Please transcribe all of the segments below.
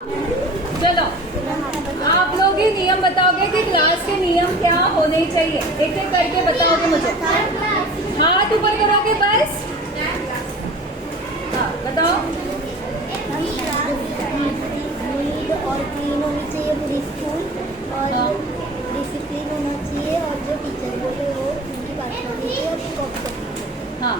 चलो आप लोग ही नियम बताओगे कि क्लास के नियम क्या होने चाहिए, एक एक करके बताओगे मुझे। हाथ ऊपर करोगे बस। हाँ बताओ। और क्लीन होनी चाहिए पूरी स्कूल, और डिसिप्लिन होना चाहिए, और जो टीचर बोले वो उनकी बात करनी चाहिए और कॉपी करनी चाहिए। हाँ,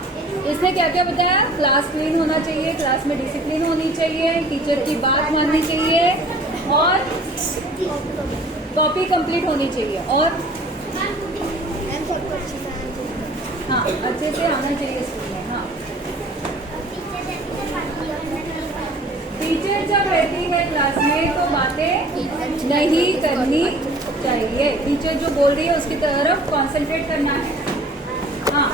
इसने क्या क्या बताया? क्लास क्लीन होना चाहिए, क्लास में डिसिप्लिन होनी चाहिए, टीचर की बात माननी चाहिए और कॉपी कंप्लीट होनी चाहिए और हाँ अच्छे से आना चाहिए स्कूल में। हाँ, टीचर जब रहती है क्लास में तो बातें नहीं करनी चाहिए, टीचर जो बोल रही है उसकी तरफ कंसंट्रेट करना है। हाँ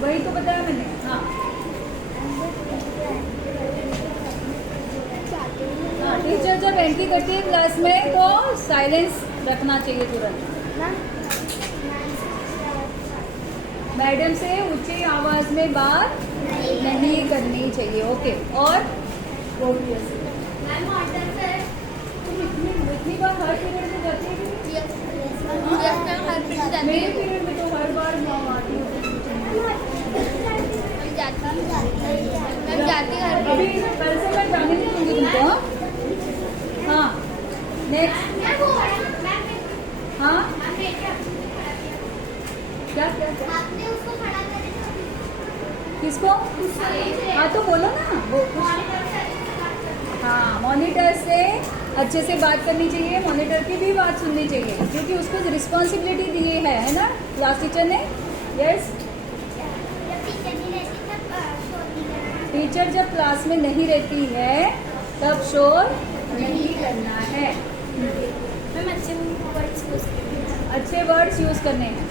वही तो बताया मैंने। हाँ हाँ, टीचर जब एंट्री करती है क्लास में तो साइलेंस रखना चाहिए तुरंत। मैडम से ऊंची आवाज में बात नहीं करनी चाहिए। ओके, और इतनी बार हर पीरियड में जाती है? मेरे पीरियड में तो हर बार मैम आती होती है। अभी कल से मैं जाने नहीं दूंगी तुमको। हाँ नेक्स्ट। हाँ क्या क्या किसको? हाँ तो बोलो ना। हाँ, मॉनिटर से अच्छे से बात करनी चाहिए, मॉनिटर की भी बात सुननी चाहिए क्योंकि उसको रिस्पॉन्सिबिलिटी दी है ना क्लास टीचर ने। यस, टीचर जब क्लास में नहीं रहती है तब शोर नहीं करना है। अच्छे वर्ड्स यूज करने हैं।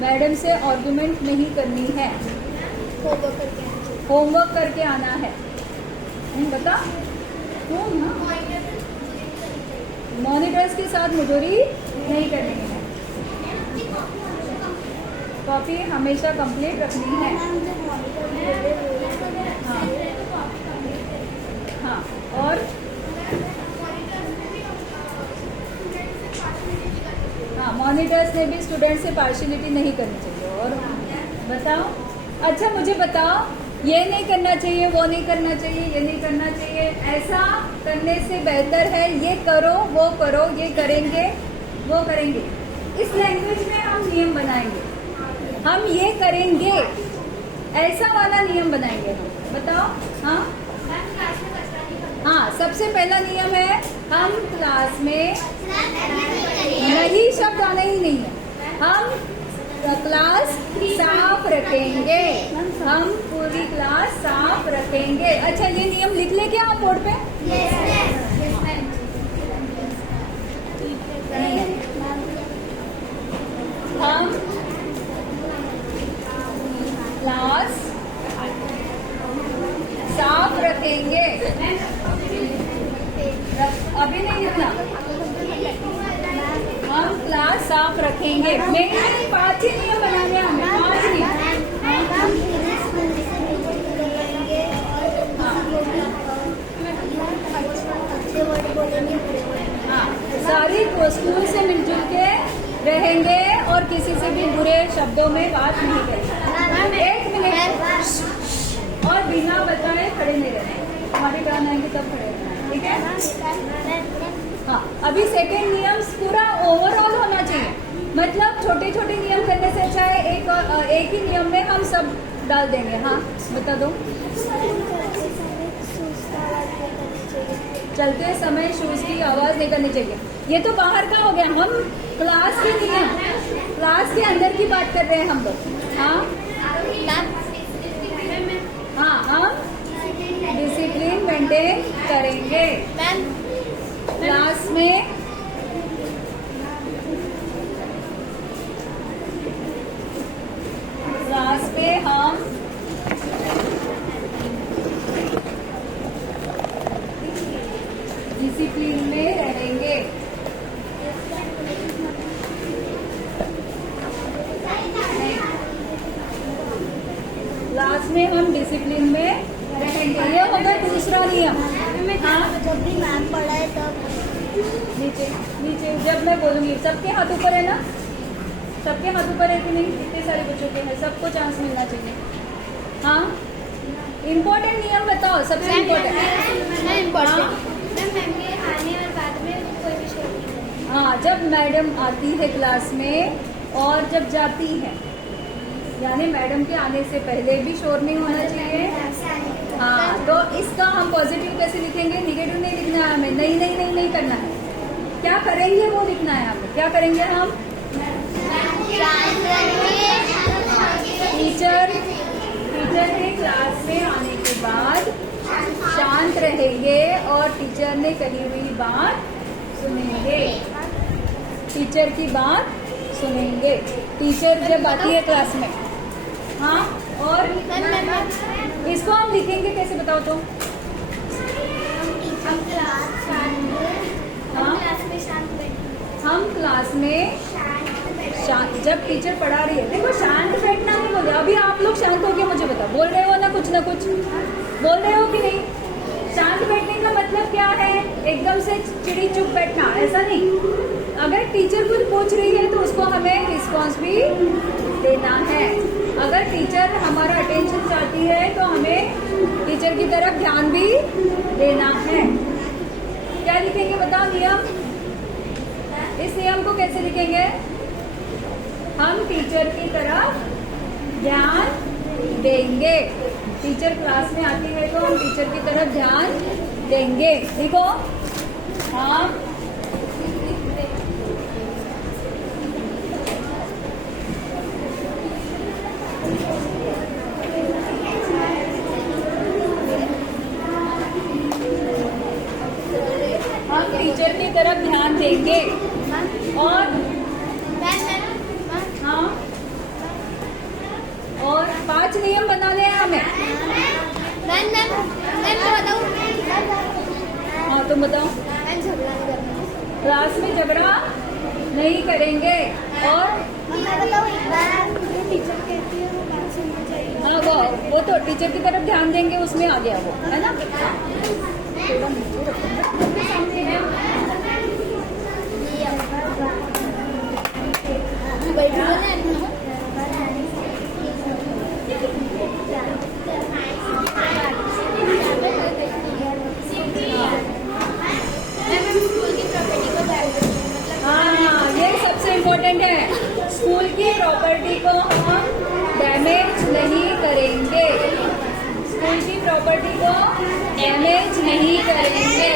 मैडम से आर्गुमेंट नहीं करनी है। होमवर्क करके आना है। बता मॉनिटर्स के साथ मजूरी नहीं करनी है। कॉपी हमेशा कंप्लीट रखनी है। हाँ हाँ, और हाँ, मॉनिटर्स ने भी स्टूडेंट से पार्शियलिटी नहीं करनी चाहिए। और बताओ। अच्छा मुझे बताओ, ये नहीं करना चाहिए, वो नहीं करना चाहिए, ये नहीं करना चाहिए, ऐसा करने से बेहतर है ये करो, वो करो, ये करेंगे, वो करेंगे। इस लैंग्वेज में हम नियम बनाएंगे, हम ये करेंगे, ऐसा वाला नियम बनाएंगे हम। बताओ। हाँ हाँ, सबसे पहला नियम है हम क्लास में नहीं शब्द आना ही नहीं है। हम क्लास साफ रखेंगे, हम पूरी क्लास साफ रखेंगे। अच्छा ये नियम लिख ले क्या आप बोर्ड पे? हम क्लास साफ रखेंगे। अभी नहीं लिखना। हम क्लास साफ रखेंगे। मेरे 5 ही नियम बनाने हैं हमें, 5 नियम। हाँ, सारी स्कूल से मिलजुल के रहेंगे और किसी से भी बुरे शब्दों में बात नहीं करेंगे। 1 मिनट और बिना बताए खड़े नहीं रहना। हमारे क्लास आएंगे तब खड़े रहना, ठीक है? हाँ, अभी सेकेंड नियम पूरा ओवरऑल होना चाहिए, मतलब छोटे छोटे नियम करने से अच्छा है एक ही नियम में हम सब डाल देंगे। हाँ बता दो। चलते समय शूज की आवाज नहीं करनी चाहिए। ये तो बाहर का हो गया, हम क्लास के नियम, क्लास के अंदर की बात कर रहे हैं हम लोग। हाँ हाँ, हम डिसिप्लिन मेंटेन करेंगे क्लास में। क्लास में हम डिसिप्लिन में रहेंगे। क्लास में हम डिसिप्लिन रूटीन में रहेंगे। ये होगा दूसरा नियम। हाँ, जब भी मैम पढ़ाए तब नीचे नीचे जब मैं बोलूंगी सबके हाथ ऊपर है ना, सबके हाथ ऊपर है कि नहीं? कितने सारे बच्चों के हैं? सबको चांस मिलना चाहिए। हाँ, इम्पोर्टेंट नियम बताओ, सबसे इम्पोर्टेंट। हाँ, जब मैडम आती है क्लास में और जब जाती है, यानी मैडम के आने से पहले भी शोर नहीं होना चाहिए। हाँ, तो इसका हम पॉजिटिव कैसे लिखेंगे? निगेटिव नहीं लिखना है हमें, नहीं नहीं नहीं नहीं करना है। क्या करेंगे वो लिखना है हमें। क्या करेंगे हम? टीचर के क्लास में आने के बाद शांत रहेंगे और टीचर ने कही हुई बात सुनेंगे। टीचर की बात सुनेंगे। टीचर जब आती है क्लास में। हाँ, और इसको हम लिखेंगे कैसे बताओ तो? हम क्लास में शांत, जब टीचर पढ़ा रही है, देखो शांत बैठना नहीं बोले। अभी आप लोग शांत होके मुझे बताओ, बोल रहे हो ना कुछ बोल रहे हो कि नहीं? शांत बैठने का मतलब क्या है? एकदम से चिड़ी चुप बैठना, ऐसा नहीं। अगर टीचर कुछ पूछ रही है तो उसको हमें रिस्पॉन्स भी देना है। अगर टीचर हमारा अटेंशन चाहती है तो हमें टीचर की तरफ ध्यान भी देना है। क्या लिखेंगे बताओ नियम? इस नियम को कैसे लिखेंगे? हम टीचर की तरफ ध्यान देंगे। टीचर क्लास में आती है तो हम टीचर की तरफ ध्यान देंगे। देखो, हाँ, हम टीचर की तरफ ध्यान देंगे। और हाँ, और 5 नियम बनाने हैं हमें। हाँ, तुम बताओ। क्लास में झगड़ा नहीं करेंगे। और हाँ, वो तो टीचर की तरफ ध्यान देंगे, उसमें आ गया वो, है ना? थोड़ा नीचे रखो, सामने है। हाँ, ये सबसे इम्पोर्टेंट है। स्कूल की प्रॉपर्टी को हम डैमेज नहीं करेंगे। स्कूल की प्रॉपर्टी को डैमेज नहीं करेंगे।